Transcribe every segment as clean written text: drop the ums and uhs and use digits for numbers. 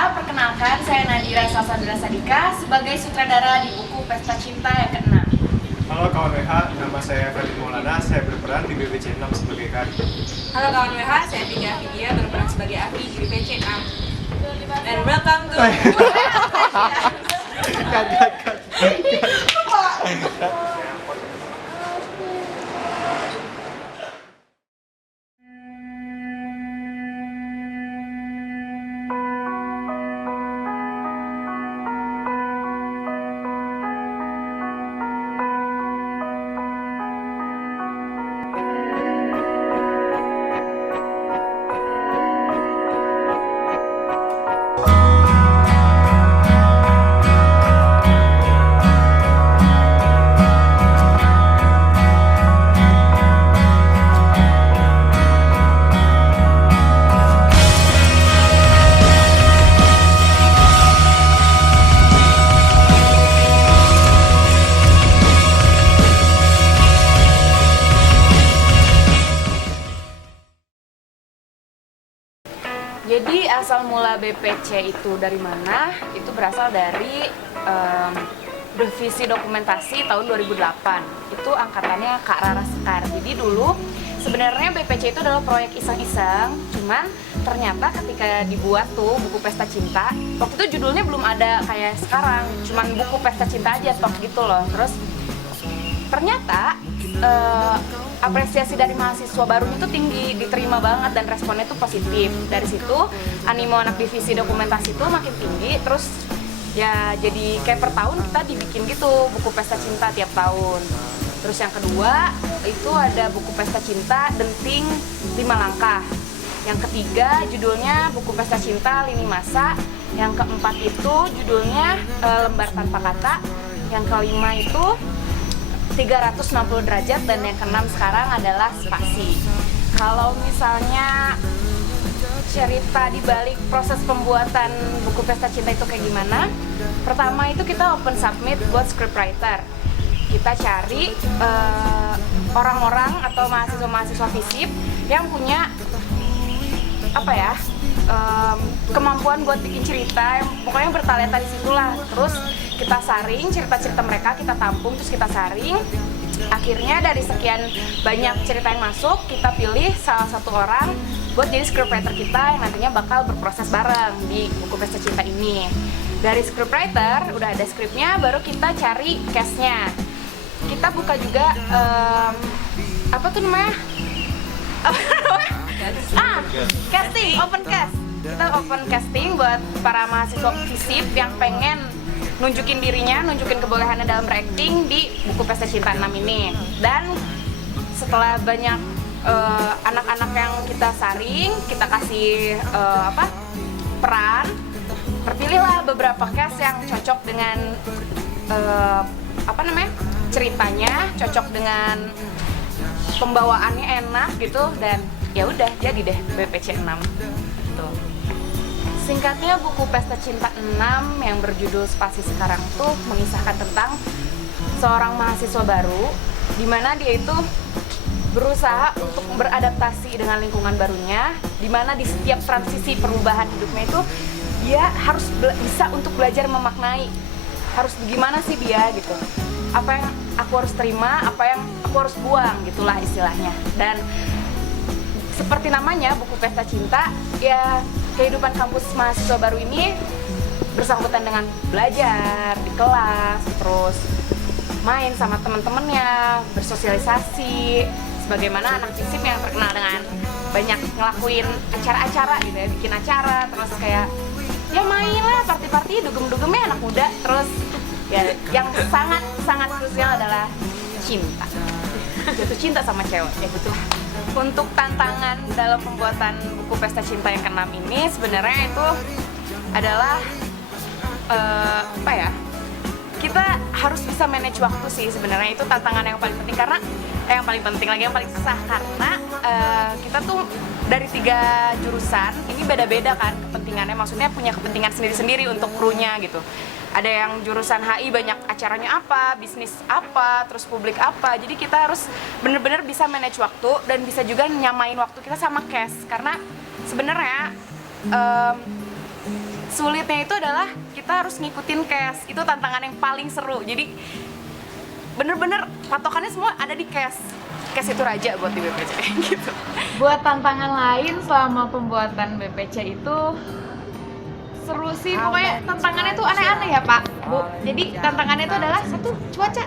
Perkenalkan, saya Nadira Sasandra Sadika sebagai sutradara di buku Pesta Cinta yang ke-6. Halo kawan WH, nama saya Fadil Maulana, saya berperan di BPC 6 sebagai Kari. Halo kawan WH, saya Vika Vidya berperan sebagai Afi di BPC 6. And welcome to Jadi asal mula BPC itu dari mana? Itu berasal dari Divisi Dokumentasi tahun 2008. Itu angkatannya Kak Rara Sekar. Jadi dulu sebenarnya BPC itu adalah proyek iseng-iseng, cuman ternyata ketika dibuat tuh buku Pesta Cinta, waktu itu judulnya belum ada kayak sekarang, cuman buku Pesta Cinta aja tok gitu loh. Terus ternyata apresiasi dari mahasiswa barunya tuh tinggi, diterima banget dan responnya tuh positif. Dari situ animo anak divisi dokumentasi tuh makin tinggi, terus ya jadi kayak per tahun kita dibikin gitu buku Pesta Cinta tiap tahun. Terus yang kedua itu ada buku Pesta Cinta Denting 5 Langkah. Yang ketiga judulnya buku Pesta Cinta Lini Masa. Yang keempat itu judulnya Lembar Tanpa Kata. Yang kelima itu 360 derajat, dan yang keenam sekarang adalah Spasi. Kalau misalnya cerita di balik proses pembuatan buku Pesta Cinta itu kayak gimana? Pertama itu kita open submit buat scriptwriter. Kita cari orang-orang atau mahasiswa-mahasiswa FISIP yang punya kemampuan buat bikin cerita, yang pokoknya bertalenta di situlah. Terus kita saring cerita-cerita mereka, kita tampung, terus kita saring. Akhirnya dari sekian banyak cerita yang masuk, kita pilih salah satu orang buat jadi scriptwriter kita yang nantinya bakal berproses bareng di buku Pesta Cinta ini. Dari scriptwriter, udah ada skripnya, baru kita cari cast-nya. Kita buka juga, casting, open cast. Kita open casting buat para mahasiswa FISIP yang pengen nunjukin dirinya, nunjukin kebolehannya dalam berakting di buku Pesta Cinta 6 ini. Dan setelah banyak anak-anak yang kita saring, kita kasih peran, terpilihlah beberapa cast yang cocok dengan ceritanya, cocok dengan pembawaannya enak gitu, dan ya udah jadi deh BPC 6 tuh. Singkatnya, buku Pesta Cinta 6 yang berjudul Spasi sekarang tuh mengisahkan tentang seorang mahasiswa baru di mana dia itu berusaha untuk beradaptasi dengan lingkungan barunya, di mana di setiap transisi perubahan hidupnya itu dia harus bisa untuk belajar memaknai, harus gimana sih dia gitu, apa yang aku harus terima, apa yang aku harus buang, gitulah istilahnya. Dan seperti namanya, buku Pesta Cinta, ya kehidupan kampus mahasiswa baru ini bersangkutan dengan belajar di kelas, terus main sama teman-temannya, bersosialisasi, sebagaimana anak FISIP yang terkenal dengan banyak ngelakuin acara-acara gitu ya, bikin acara, terus kayak ya main lah, party-party, dugem-dugemnya anak muda. Terus ya yang sangat krusial adalah cinta, jatuh cinta sama cewek, ya betul. Untuk tantangan dalam pembuatan buku Pesta Cinta yang ke-6 ini sebenarnya itu adalah kita harus bisa manage waktu sih. Sebenarnya itu tantangan yang paling penting, karena yang paling penting lagi, yang paling susah, karena kita tuh dari 3 jurusan ini beda-beda kan kepentingannya, maksudnya punya kepentingan sendiri-sendiri untuk krunya gitu. Ada yang jurusan HI banyak acaranya apa, bisnis apa, terus publik apa. Jadi kita harus bener-bener bisa manage waktu dan bisa juga nyamain waktu kita sama cast. Karena sebenarnya sulitnya itu adalah kita harus ngikutin cast. Itu tantangan yang paling seru. Jadi bener-bener patokannya semua ada di cast. Cast itu raja buat di BPC gitu. Buat tantangan lain selama pembuatan BPC itu seru sih, pokoknya tantangannya tuh aneh-aneh ya Pak, Bu. Jadi tantangannya itu adalah satu, cuaca.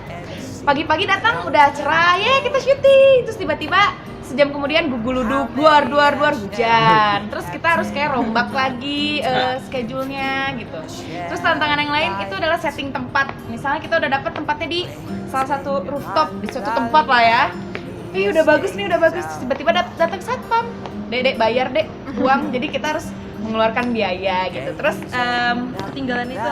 Pagi-pagi datang udah cerah, ya kita syuting. Terus tiba-tiba sejam kemudian guguluduk, duar hujan. Terus kita harus kayak rombak lagi schedule-nya gitu. Terus tantangan yang lain itu adalah setting tempat. Misalnya kita udah dapet tempatnya di salah satu rooftop di suatu tempat lah ya. Udah bagus nih, udah bagus. Terus tiba-tiba datang satpam. Dek, bayar dek uang. Jadi kita harus mengeluarkan biaya gitu. Terus ketinggalan itu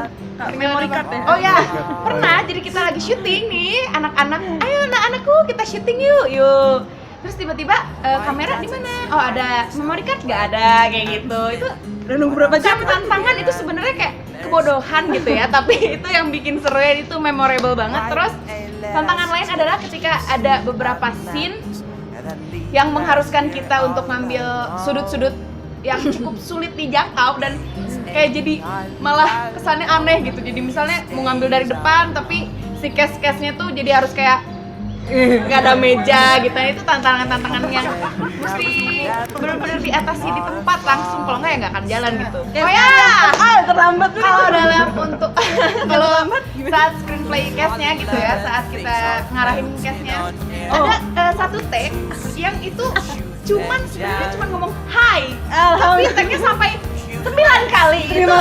memory card ya? Oh ya, pernah. Jadi kita lagi syuting nih, anak-anak. Ayo anak-anakku kita syuting yuk. Terus tiba-tiba kamera di mana? Oh ada, memory card nggak ada kayak gitu. Itu udah nunggu berapa jam? Tantangan itu sebenarnya kayak kebodohan gitu ya. Tapi itu yang bikin seru ya, itu memorable banget. Terus tantangan lain adalah ketika ada beberapa scene yang mengharuskan kita untuk ngambil sudut-sudut yang cukup sulit dijangkau dan kayak jadi malah kesannya aneh gitu. Jadi misalnya mau ngambil dari depan tapi si cast-castnya tuh jadi harus kayak nggak ada meja gitu. Itu tantangan-tantangan yang mesti benar-benar diatasi di tempat langsung, kalau nggak ya nggak akan jalan gitu. Oh ya, terlambat kalau dalam untuk kalau saat screenplay castnya gitu ya, saat kita ngarahin castnya ada satu take yang itu sebenarnya cuma ngomong hai, tapi take-nya sampai 9 kali. Itu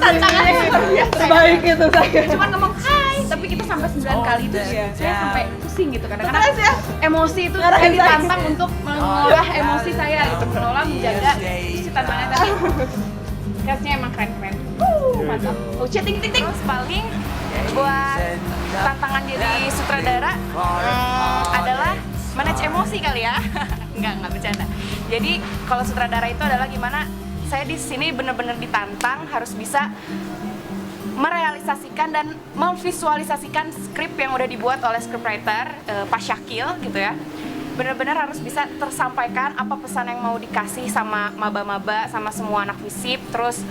tantangannya luar biasa. Baik itu saya. Cuma ngomong hai, tapi kita sampai 9 kali itu saya sampai pusing gitu. Kadang-kadang emosi itu saya ditantang untuk mengolah emosi saya gitu, mengelola, menjaga. Itu tantangannya tadi. Castnya emang keren-keren. Mantap. Oh, ting. Paling buat tantangan jadi sutradara adalah manage emosi kali ya. Enggak bercanda. Jadi kalau sutradara itu adalah gimana saya di sini benar-benar ditantang harus bisa merealisasikan dan memvisualisasikan skrip yang udah dibuat oleh scriptwriter Pak Syakil gitu ya. Benar-benar harus bisa tersampaikan apa pesan yang mau dikasih sama maba-maba, sama semua anak FISIP. Terus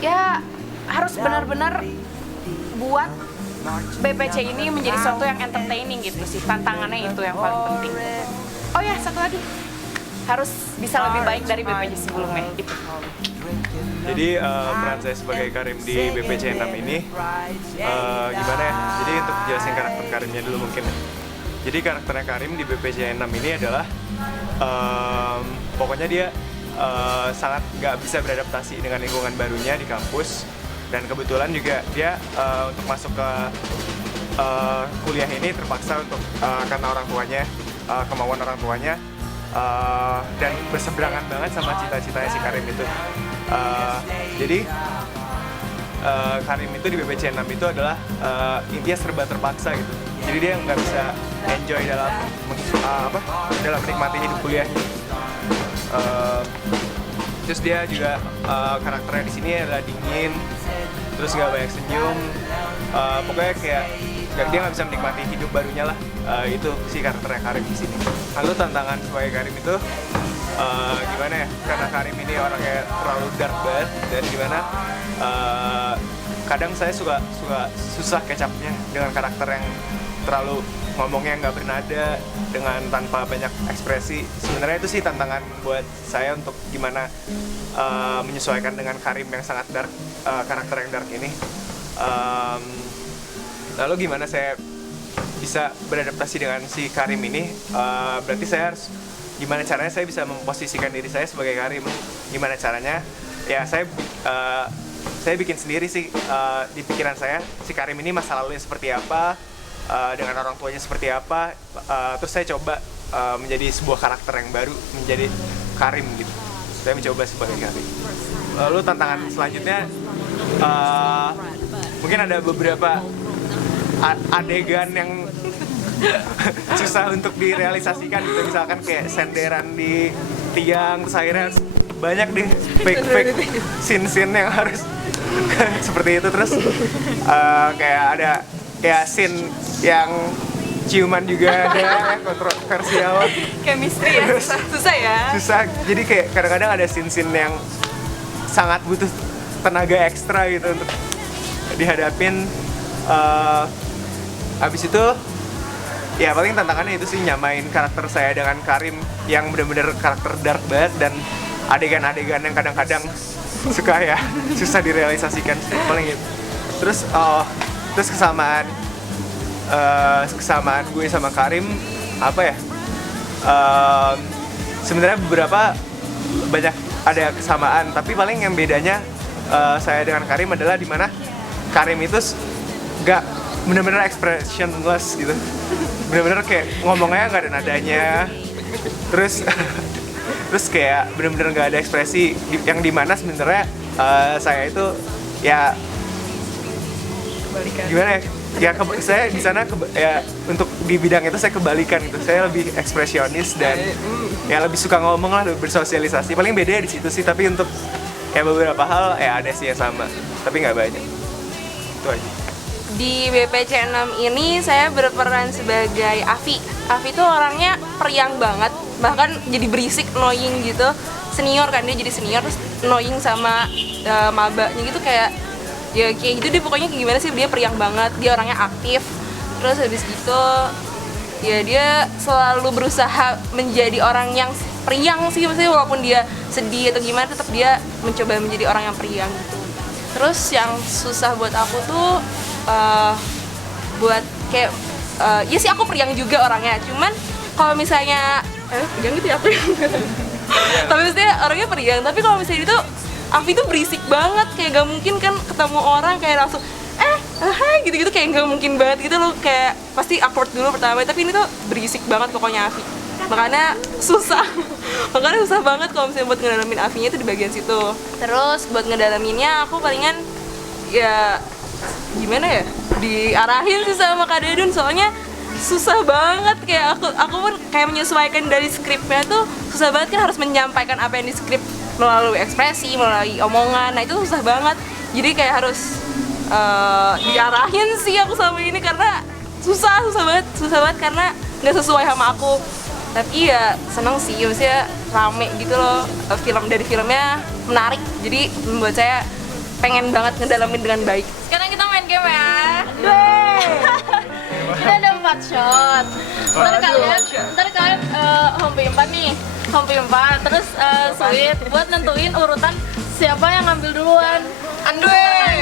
ya harus benar-benar buat BPC ini menjadi sesuatu yang entertaining gitu sih. Tantangannya itu yang paling penting. Oh ya, satu lagi, harus bisa lebih baik dari BPC sebelumnya gitu. Jadi peran saya sebagai Karim di BPC 6 ini gimana ya? Jadi untuk jelasin karakter Karimnya dulu mungkin. Jadi karakternya Karim di BPC 6 ini adalah pokoknya dia sangat nggak bisa beradaptasi dengan lingkungan barunya di kampus. Dan kebetulan juga dia untuk masuk ke kuliah ini terpaksa untuk karena orang tuanya, kemauan orang tuanya, dan berseberangan banget sama cita-citanya si Karim itu. Jadi Karim itu di BPC 6 itu adalah intinya serba terpaksa gitu. Jadi dia nggak bisa enjoy dalam menikmati hidup kuliah. Terus dia juga karakternya di sini adalah dingin, terus nggak banyak senyum, pokoknya kayak dia nggak bisa menikmati hidup barunya lah. Itu si karakternya Karim di sini. Lalu tantangan sebagai Karim itu gimana ya? Karena Karim ini orangnya terlalu dark banget dan gimana? Kadang saya susah kecapnya dengan karakter yang terlalu ngomongnya nggak bernada dengan tanpa banyak ekspresi. Sebenarnya itu sih tantangan buat saya untuk gimana menyesuaikan dengan Karim yang sangat dark, karakter yang dark ini. Lalu gimana saya bisa beradaptasi dengan si Karim ini? Berarti saya harus gimana caranya saya bisa memposisikan diri saya sebagai Karim? Gimana caranya? Ya saya bikin sendiri sih di pikiran saya si Karim ini masa lalunya seperti apa, dengan orang tuanya seperti apa, terus saya coba menjadi sebuah karakter yang baru, menjadi Karim gitu. Saya mencoba sebagai Karim. Lalu tantangan selanjutnya mungkin ada beberapa adegan yang susah untuk direalisasikan gitu, misalkan kayak senderan di tiang, terus akhirnya banyak deh fake scene yang harus seperti itu. Terus kayak ada ya scene yang ciuman juga ada, kontroversial, chemistry ya, susah ya. Susah, jadi kayak kadang-kadang ada scene yang sangat butuh tenaga ekstra gitu untuk dihadapin. Habis itu ya paling tantangannya itu sih nyamain karakter saya dengan Karim yang bener-bener karakter dark banget dan adegan-adegan yang kadang-kadang suka ya susah direalisasikan paling gitu. Terus kesamaan gue sama Karim apa ya? Sebenarnya banyak ada kesamaan, tapi paling yang bedanya saya dengan Karim adalah dimana Karim itu gak bener-bener expressionless gitu, bener-bener kayak ngomongnya nggak ada nadanya, terus kayak bener-bener nggak ada ekspresi yang dimana sebenarnya saya itu ya gimana ya saya di sana ya untuk di bidang itu saya kebalikan gitu, saya lebih ekspresionis dan ya lebih suka ngomong lah, bersosialisasi. Paling beda di situ sih, tapi untuk ya beberapa hal ya ada sih yang sama, tapi nggak banyak. Itu aja. Di BPC 6 ini saya berperan sebagai Avi. Avi tuh orangnya periang banget, bahkan jadi berisik, annoying gitu. Senior kan, dia jadi senior, terus annoying sama mabanya gitu, kayak gitu deh pokoknya. Kayak gimana sih, dia periang banget, dia orangnya aktif. Terus habis gitu ya dia selalu berusaha menjadi orang yang periang sih, maksudnya walaupun dia sedih atau gimana tetap dia mencoba menjadi orang yang periang gitu. Terus yang susah buat aku tuh buat kayak ya sih aku periang juga orangnya, cuman kalau misalnya periang gitu ya aku tapi maksudnya orangnya periang, tapi kalau misalnya itu Avi tuh berisik banget, kayak gak mungkin kan ketemu orang kayak langsung hai gitu-gitu, kayak gak mungkin banget gitu loh, kayak pasti awkward dulu pertama, tapi ini tuh berisik banget pokoknya Avi, makanya susah banget kalau misalnya buat ngedalamin Avinya itu di bagian situ. Terus buat ngedalaminnya aku palingan ya gimana ya, diarahin sih sama Kak Dedun, soalnya susah banget, kayak aku pun kayak menyesuaikan dari skripnya tuh susah banget kan, harus menyampaikan apa yang di skrip melalui ekspresi, melalui omongan, nah itu susah banget, jadi kayak harus diarahin sih aku sama ini karena susah banget karena nggak sesuai sama aku. Tapi ya seneng sih, maksudnya rame gitu loh, dari filmnya menarik, jadi membuat saya pengen banget ngedalamin dengan baik. Sekarang kita main game ya. Kita ada 4 shot. Ntar kalian home pimpan nih, terus sweet buat nentuin urutan siapa yang ngambil duluan.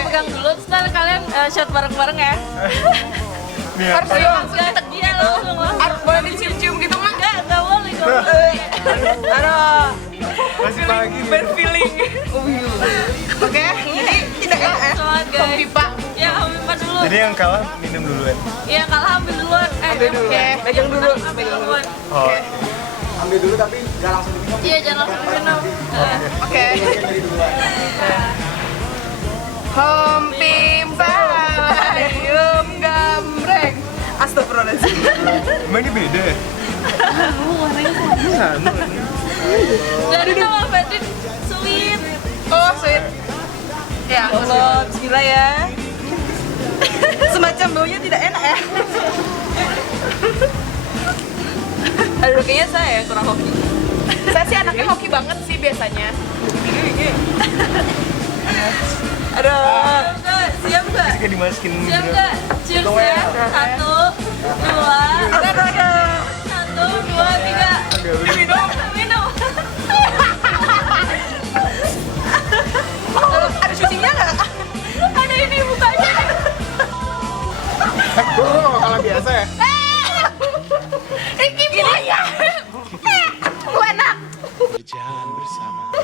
Pegang dulu, terus ntar kalian shot bareng-bareng ya. Harus iya langsung. Boleh dicium-cium gitu mah? Nggak boleh. Aduh, Masih pagi. bad feeling. Oke, jadi tidak enak Semangat guys. home pipa. Ya home pimpan dulu. Jadi yang kalah minum duluan. Iya kalah ambil duluan. Ambil dulu. Pegang dulu. Ambil duluan. Oh. Ambil dulu tapi nggak langsung diminum. Iya jangan langsung minum. Oke. Home pipa, ayam gambreng. Astagfirullahaladzim. Emang ini beda ya? Sama. Dari nama Fedin sweet. Oh, sweet. Ya, Allah, bismillah ya. Semacam baunya tidak enak ya. Aduh, kayaknya saya yang kurang hoki. Saya sih anaknya hoki banget sih biasanya. Aduh. Siap nggak? Kayak dimasukin. Siap nggak? Cheers ya. 1, 2, 1, 2, 3. Minum. Ada susinya nggak? Ada ini bukanya. Gue gak kalah biasa ya? Ini buaya. Enak.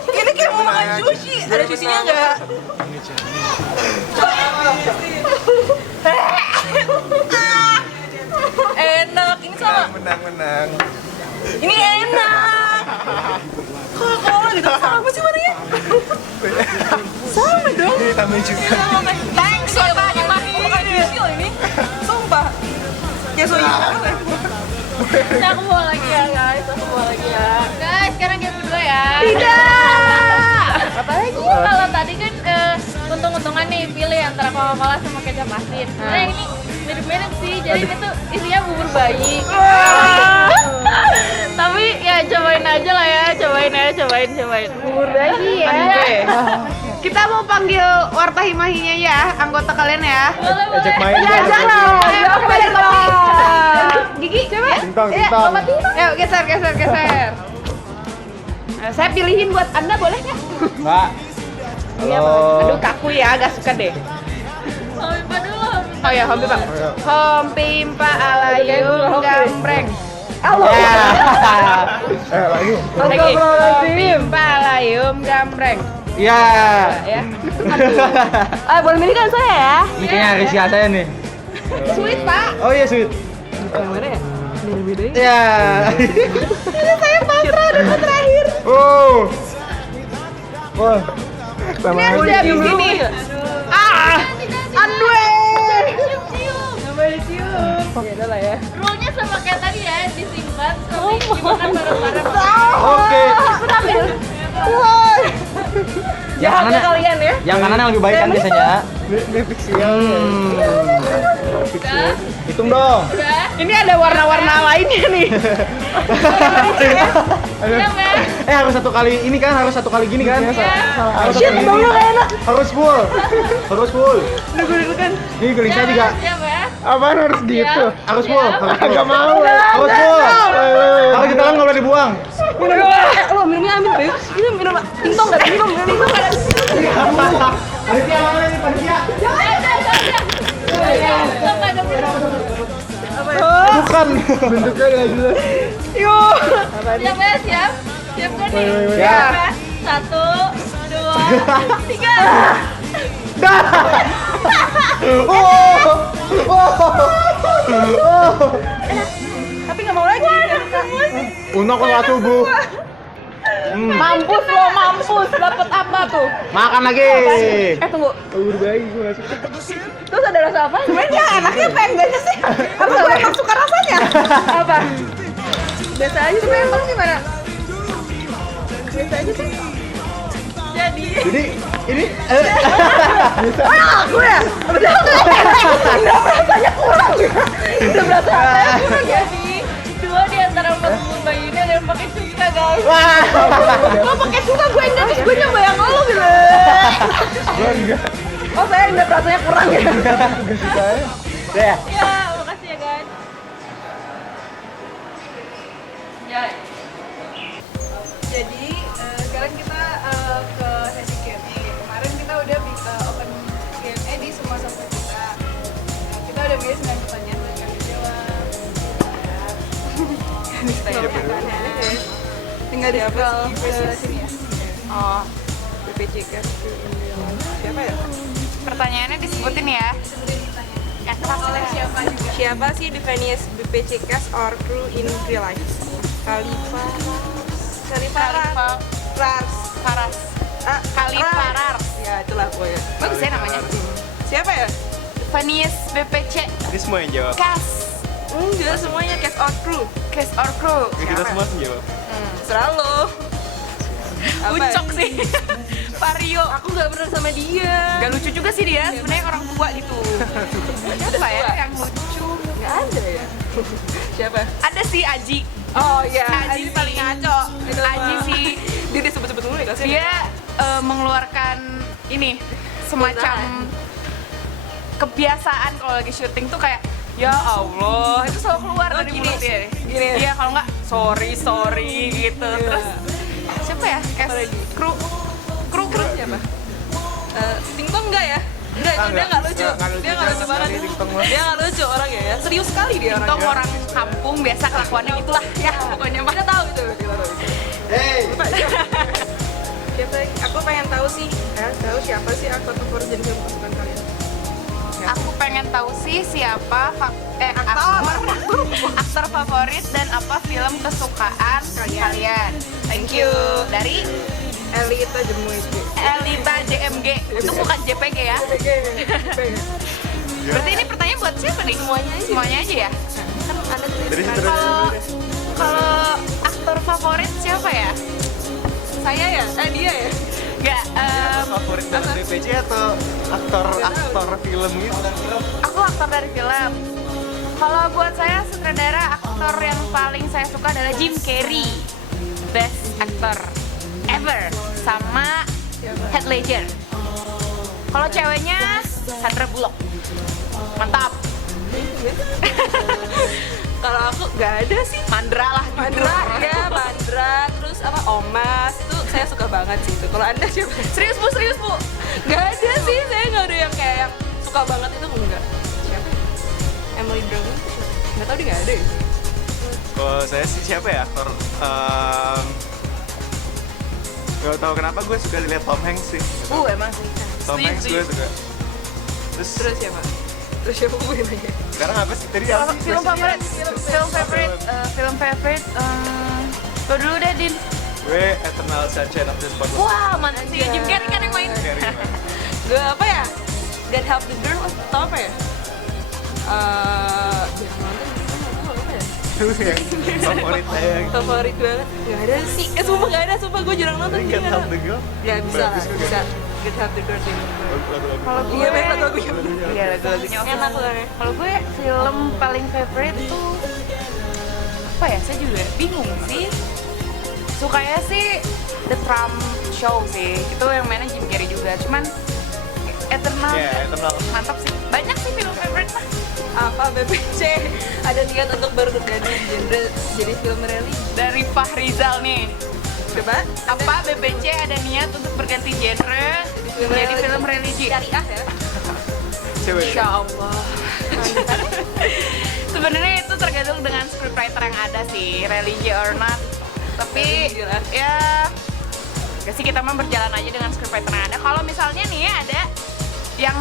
Ini kayak mau makan sushi. Ada susinya nggak? Enak. Ini sama. Menang. Ini enak. Coca-Cola gitu. Sama sih warnanya? Sama dong. Ini tambahin juga. Thanks ya Pak. Bukan sushi loh ini. Sumpah. Ya soalnya. Nah, aku bawa lagi ya guys. Guys, sekarang game kedua ya. Tidak. Apalagi kalau tadi kan untung-untungan nih pilih antara Coca-Cola sama kecap asin. Nah ini mirip-mirip sih. Jadi ini tuh isinya bubur bayi. Tapi ya cobain aja lah ya, cobain. Burdasi ya. Kita mau panggil Warta Himahinya ya, anggota kalian ya. Ajak main. Ya, jangan. Ayo, kembali Gigi, coba. Tintang. Yuk, geser. Nah, saya pilihin buat Anda, boleh nggak? Mbak. Aduh, kaku ya, agak suka deh. Oh ya, Hom Pimpa. Hom Pimpa alayum gambreng. Lagi. Lagi. Hom Pimpa alayum gambreng. Iya. Ya. Boleh milih kan saya ya? Ini kayaknya Rizky saya nih. Sweet, Pak. Oh iya, sweet. Yang mana ya? Iya. Ini saya pasrah dan terakhir. Oh. Wah. Ini harus di sini. Andwe. Ya udah lah ya. Rule-nya sama kayak tadi ya, disimpan tapi dimakan bareng-bareng. Oke. Yang Jahatnya kanan, kalian ya. yang kanan yang lebih baik kan biasanya. Ini fiksial. Hitung dong. Ini ada warna-warna lainnya nih. Iya, Mbak. Harus satu kali ini kan, harus satu kali gini kan? Harus Shit, satu kali baunya ini. gak enak. Harus full. Nih gelisah juga. Iya, Mbak. Apaan harus gitu? Harus full. Harus full. Agak mau. Harus full. Kalau kita kan nggak boleh dibuang. Lo minumnya ambil Bayu. Ini minum pingtong nggak? Minum pingtong nggak? Panitia mana nih panitia? Bukan. Bentuknya nggak jelas. Siap, Mbak, siap. Siap kan nih? Ya. Mbak. 1, 2, 3. Tapi nggak mau lagi. Uno kalau subuh. Mampus. Dapat apa tuh? Makan lagi. Tunggu. Berbagi gue nggak suka. Terus ada rasa apa? Sebenarnya anaknya apa yang enggaknya sih? Apa gue emang suka rasanya? Apa? Biasa aja sih. Emang gimana? Biasa aja sih. Jadi, Ini Aku ya? Udah rasanya kurang. Udah berasa jadi dua di antara Mbak Mbak Yuna ada yang pakai cuka, guys. Lo pakai suka gue enggak, terus gue nyoba yang lo gitu. Gue enggak. Oh, saya enggak rasanya kurang ya. Enggak suka ya. ya. Ya, makasih ya, guys. Ya. Jadi sekarang kita ke sesi Q&A. Kemarin kita udah open Q&A di semua sosmed kita. Kita udah milih 9 pertanyaan dan kami jawab. Tinggal di scroll ke sini ya. Oh, BPJK. Siapa ya? pertanyaannya disebutin ya. Yang keras oleh siapa juga. Siapa sih the funniest BPJK or crew in real life? Khalifa Faras. Khalifa Rars. Ya itulah pokoknya. Bagus ya namanya. Siapa ya? Funniest BPC Ini semua yang jawab. Cast. Enggak semuanya cast or crew. Cast or crew. Kita semua menjawab. Selalu. Ucok sih. Vario. Aku nggak pernah sama dia. Gak lucu juga sih dia, sebenarnya orang tua gitu. Siapa ya yang lucu? Nggak ada ya. Siapa? Ada sih Aji. Oh iya. Aji paling ngaco. Aji sih Dia disebut-sebut dulu ya. dia mengeluarkan ini semacam kebiasaan kalau lagi syuting tuh kayak ya Allah itu selalu keluar dari mulutnya. Gini. Iya kalau nggak sorry gitu. Terus siapa ya? Kru Siapa? Tingtong enggak ya? Enggak, dia nggak lucu. Dia nggak lucu banget. Dia nggak lucu orangnya ya. Serius sekali dia itu orangnya. orang kampung biasa kelakuannya gitulah ya pokoknya mah. Kita tahu itu. Lupa, siapa? Aku pengen tahu sih. Tahu siapa sih aktor favorit jadi film kesukaan kalian? Aku pengen tahu sih siapa aktor favorit dan apa film kesukaan kalian. Thank you. Dari Elita Jemuiti. Elita JMG. Itu bukan JPG ya. Berarti ini pertanyaan buat siapa nih? Semuanya aja ya. Kan ada Dari situ kalau aktor favorit siapa ya? Saya ya? Dia ya? Enggak, Favorit dalam BPJ atau aktor film gitu? aku aktor dari film. Kalau buat saya sutradara, aku aktor yang paling saya suka adalah Jim Carrey, best actor ever, sama Heath Ledger. Kalau ceweknya Sandra Bullock, mantap. Kalau aku nggak ada sih. Mandra lah, Mandra, ya Mandra, terus apa Omas itu saya suka banget sih itu. Kalau anda siapa? Serius bu? Nggak ada sih, saya nggak ada yang kayak yang suka banget itu enggak. Siapa? Emily Blunt itu siapa? Nggak tahu dia nggak ada. Ya? Kalau saya sih siapa ya aktor? Gak tau kenapa gue suka lihat Tom Hanks sih. Emang sih. Tom Hanks gue suka. Terus siapa? Terus siapa gue nanya? Sekarang apa sih? Tadi apa sih? Film favorit, lo dulu deh Din. Gue Eternal Sunshine of the Spotless Mind. Wah mantap sih, Jim Carrey kan yang main. Gue apa ya? God Help the Girl atau apa ya? Jarang nonton gitu, nggak tahu apa ya? Itu yang favorit saya. Favorit banget. Gak ada sih. Sumpah gak ada. Sumpah gue jarang nonton. Can't Help the Girl? Ya bisa lah. Bagus juga. Bisa. God Help the Girl sih. Lagu-lagu. Kalau gue, Iya banget lagunya. iya lagu-lagunya oke. Enak lah. Kalau gue film paling favorite tuh apa ya? Saya juga bingung sih. Sukanya sih The Trump Show sih. Itu yang mainnya Jim Carrey juga. Cuman Eternal, Iya, Eternal. mantap sih. Banyak sih film favorite mah. Apa BPC ada niat untuk berganti genre jadi film religi? Dari Fahrizal nih. Coba. Apa BPC ada niat untuk berganti genre jadi film religi? Syariah ya? Coba. Insya Allah. Sebenarnya itu tergantung dengan scriptwriter yang ada sih, religi or not. Tapi ya sih kita mah berjalan aja dengan scriptwriter yang ada. Kalau misalnya nih ada yang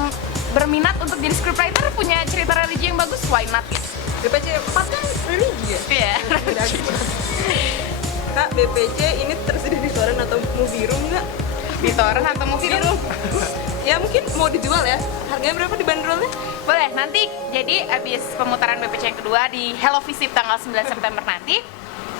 berminat untuk jadi scriptwriter punya cerita religi yang bagus, why not? BPC 4 kan religi ya? Iya. Kak, BPC ini tersedia di torrent atau movie room nggak? Di torrent atau movie room? Ya mungkin mau dijual ya. Harganya berapa dibanderolnya? Boleh, nanti jadi abis pemutaran BPC yang kedua di Hello Visit tanggal 9 September nanti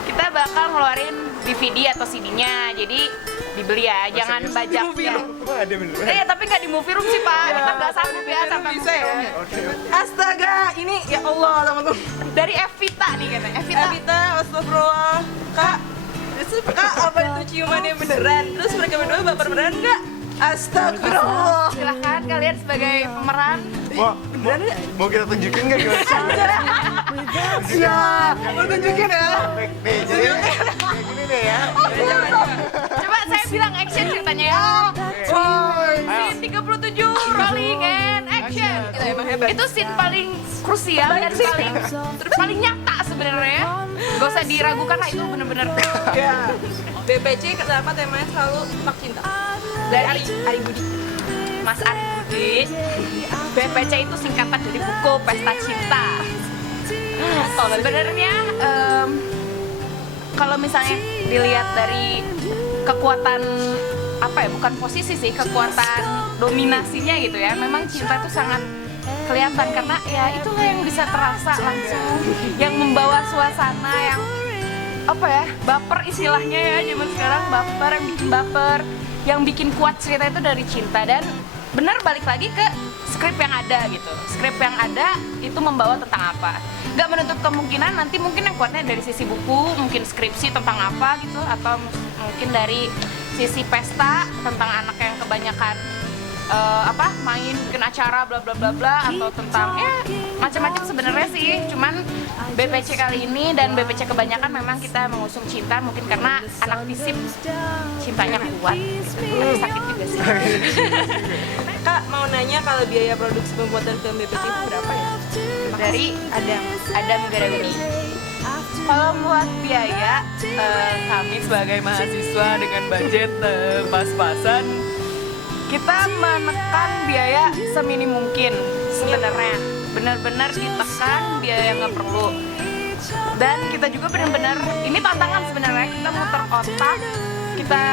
kita bakal ngeluarin DVD atau CD-nya, jadi dibeli ya, jangan bajak ya. Emang ada bener? Tapi nggak di movie room sih Pak, kita nggak sanggup ya sampai Bisa ya? movie room. Oke. Astaga, ini ya Allah teman-teman. Dari Evita nih katanya, Evita. Evita, astagfirullah. Kak, Kak, apa itu ciumannya beneran? Terus mereka berdua baper beneran nggak? Astagfirullah. Silahkan kalian sebagai pemeran. Mau kita tunjukin nggak gimana? Siap, mau tunjukin ya? Nih, jadi kayak gini nih ya. Coba saya bilang action ceritanya ya. Scene 37, rolling and action. Kita emang hebat. Itu scene paling krusial dan paling nyata sebenarnya. Gak usah diragukan lah, itu bener-bener Ya. BPC kenapa temanya selalu tentang cinta? dari Ari Budi, Mas Ari Budi. BPC itu singkatan dari buku Pesta Cinta. Sebenarnya kalau misalnya dilihat dari kekuatan apa ya, bukan posisi sih, kekuatan dominasinya gitu ya, memang cinta itu sangat kelihatan karena ya itulah yang bisa terasa langsung, yang membawa suasana yang apa ya, baper istilahnya ya zaman sekarang, baper, yang bikin baper, yang bikin kuat cerita itu dari cinta. Dan benar balik lagi ke skrip yang ada gitu, skrip yang ada itu membawa tentang apa, nggak menutup kemungkinan nanti mungkin yang kuatnya dari sisi buku, mungkin skripsi tentang apa gitu, atau mungkin dari sisi pesta tentang anak yang kebanyakan main bikin acara bla bla bla bla, atau tentang ya macam-macam sebenarnya sih. Cuman BPC kali ini dan BPC kebanyakan memang kita mengusung cinta, mungkin karena anak FISIP cintanya kuat gitu. Tapi sakit juga sih. Kak, mau nanya kalau biaya produksi pembuatan film BPC itu berapa ya? Dari Adam Garawidi. Kalau buat biaya, kami sebagai mahasiswa dengan budget pas-pasan, kita menekan biaya seminim mungkin sebenarnya. Benar-benar ditekan biaya yang nggak perlu. Dan kita juga benar-benar, ini tantangan sebenarnya, kita muter otak, kita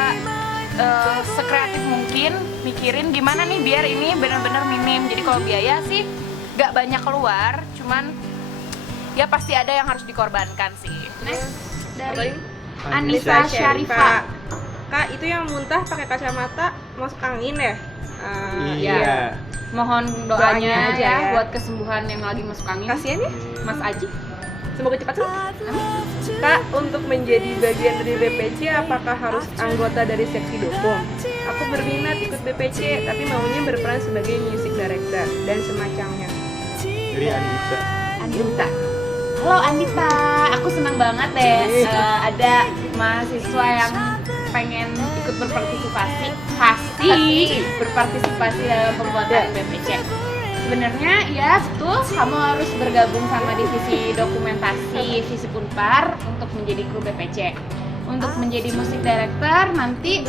sekreatif mungkin mikirin gimana nih biar ini benar-benar minim. Jadi kalau biaya sih nggak banyak keluar, cuman ya pasti ada yang harus dikorbankan sih. Next dari Anissa Syarifah. Kak, itu yang muntah pakai kacamata masuk angin ya? Iya. Mohon doanya aja ya buat kesembuhan yang lagi masuk angin. Kasian ya? Mas Aji. Semoga cepat sembuh. Kak, untuk menjadi bagian dari BPC apakah harus anggota dari seksi dokum? Aku berminat ikut BPC, tapi maunya berperan sebagai music director dan semacamnya. Dari Anissa. Andita. Halo Andita, aku senang banget deh ada mahasiswa yang pengen ikut berpartisipasi, pasti berpartisipasi dalam pembuatan BPC. Sebenarnya ya betul, kamu harus bergabung sama divisi dokumentasi Visi Unpar untuk menjadi kru BPC. Untuk menjadi musik director nanti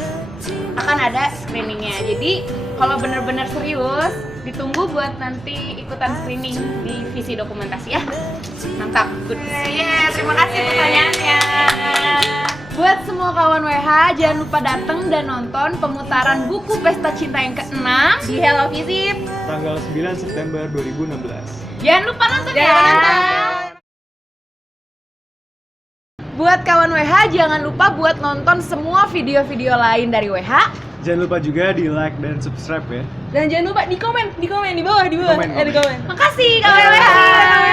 akan ada screeningnya. Jadi kalau benar-benar serius, ditunggu buat nanti ikutan screening di Visi Dokumentasi ya. Mantap. Good. Terima kasih pertanyaannya. Buat semua kawan WH, jangan lupa datang dan nonton pemutaran buku Pesta Cinta yang ke-6 di Hello Visip Tanggal 9 September 2016. Jangan lupa nonton ya. Buat kawan WH, jangan lupa buat nonton semua video-video lain dari WH. Jangan lupa juga di like dan subscribe ya. Dan jangan lupa di komen di bawah Komen. di komen. Makasih kawan WH.